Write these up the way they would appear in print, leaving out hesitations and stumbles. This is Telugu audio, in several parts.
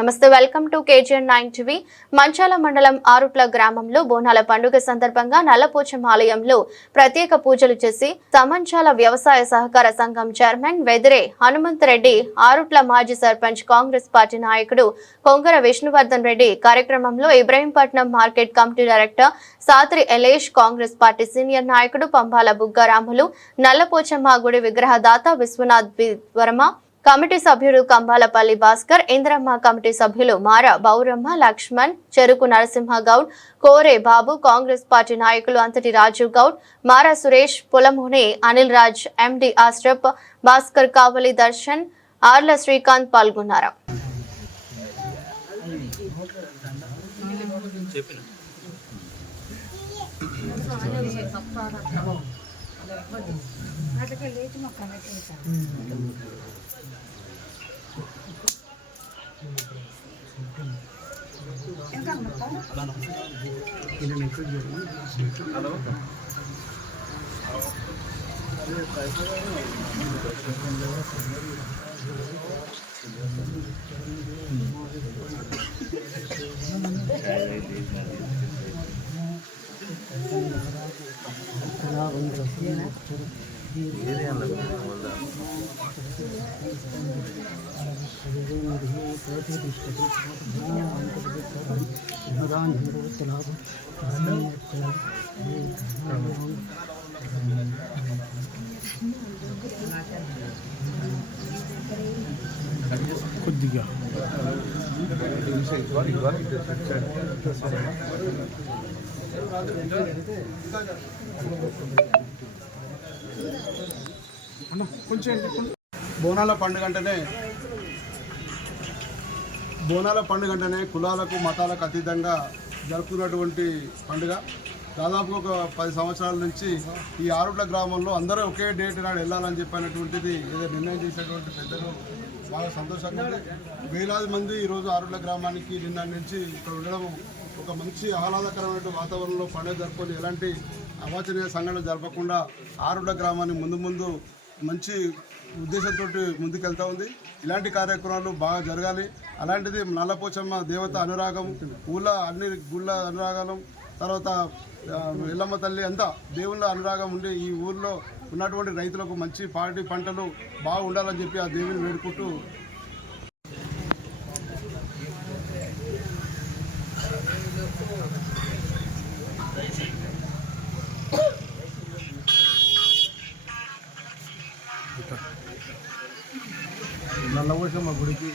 నమస్తే, వెల్కమ్ టు KGN9 టీవీ. మంచాల మండలం ఆరుట్ల గ్రామంలో బోనాల పండుగ సందర్భంగా నల్లపోచమ్మ ఆలయంలో ప్రత్యేక పూజలు చేసి సమంచాల వ్యవసాయ సహకార సంఘం చైర్మన్ వెదిరే హనుమంతరెడ్డి, ఆరుట్ల మాజీ సర్పంచ్ కాంగ్రెస్ పార్టీ నాయకుడు కొంగర విష్ణువర్ధన్ రెడ్డి కార్యక్రమంలో Ibrahimpatnam market committee director Sartre Elesh, Congress party senior నాయకుడు పంబాల బుగ్గారాములు, నల్లపోచమ్మ గుడి విగ్రహదాత విశ్వనాథ్ వర్మ, కమిటీ సభ్యుడు కంబాలపల్లి భాస్కర్, ఇంద్రమ్మ కమిటీ సభ్యులు మార బౌరమ్మ, లక్ష్మణ్, చెరుకు నరసింహ గౌడ్, కోరే బాబు, కాంగ్రెస్ పార్టీ నాయకులు అంతటి రాజీవ్ గౌడ్, మారా సురేష్, పులముని అనిల్ రాజ్, ఎండి ఆశ్రఫ్, భాస్కర్, కావలి దర్శన్, ఆర్ల శ్రీకాంత్ పాల్గొన్నారు. కొద్దిగా బోనాల పండుగ అంటేనే కులాలకు మతాలకు అతీతంగా జరుపుకున్నటువంటి పండుగ. దాదాపు ఒక 10 సంవత్సరాల నుంచి ఈ ఆరుట్ల గ్రామంలో అందరూ ఒకే డేట్ నాడు వెళ్ళాలని చెప్పినటువంటిది ఏదో నిర్ణయం చేసినటువంటి పెద్దలు బాగా సంతోషంగా ఉంది. వేలాది మంది ఈరోజు ఆరుట్ల గ్రామానికి నిన్న నుంచి ఇక్కడ ఉండడం, ఒక మంచి ఆహ్లాదకరమైన వాతావరణంలో పండుగ జరుపుకొని ఎలాంటి అవాంఛనీయ సంఘటనలు జరపకుండా ఆరుట్ల గ్రామాన్ని ముందు మంచి ఉద్దేశంతో ముందుకెళ్తూ ఉంది. ఇలాంటి కార్యక్రమాలు బాగా జరగాలి. అలాంటిది నల్లపోచమ్మ దేవత అనురాగం, అన్ని గుళ్ళ అనురాగాలు, తర్వాత ఎల్లమ్మ తల్లి అంతా దేవుళ్ళ అనురాగం ఉండి ఈ ఊర్లో ఉన్నటువంటి రైతులకు మంచి పాడి పంటలు బాగా ఉండాలని చెప్పి ఆ దేవుని వేడుకుంటూ నల్లపోచమ్మ గుడికి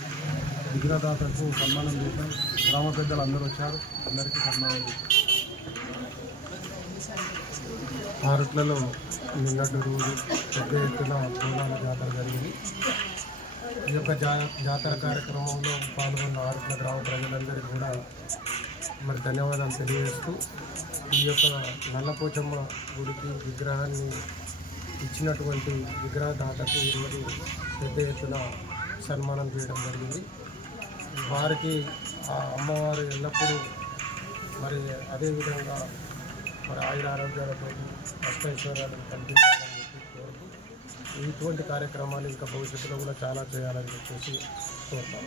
విగ్రహదాతకు సన్మానం చేశాం. గ్రామ పెద్దలు అందరూ వచ్చారు, అందరికీ సన్మానం చేశాం. ఆరుట్లలో నిన్నటి రోజు పెద్ద ఎత్తున బోనాల జాతర జరిగింది. ఈ యొక్క జాతర కార్యక్రమంలో పాల్గొన్న ఆరుట్ల గ్రామ ప్రజలందరికీ కూడా మరి ధన్యవాదాలు తెలియజేస్తూ, ఈ యొక్క నల్లపోచమ్మ గుడికి విగ్రహాన్ని ఇచ్చినటువంటి విగ్రహదాతకు ఈరోజు పెద్ద ఎత్తున సన్మానం చేయడం జరిగింది. వారికి ఆ అమ్మవారు ఎల్లప్పుడూ మరి అదేవిధంగా మరి ఆయుర ఆరోగ్యాలతో అష్టైశ్వర్యాలను కల్పించాలని చెప్పి కోరుతూ, ఇటువంటి కార్యక్రమాలు ఇంకా భవిష్యత్తులో కూడా చాలా చేయాలని చెప్పేసి కోరుతాం.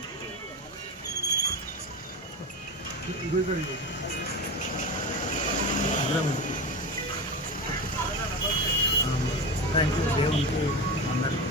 Thank you. దేవునికి అందరికీ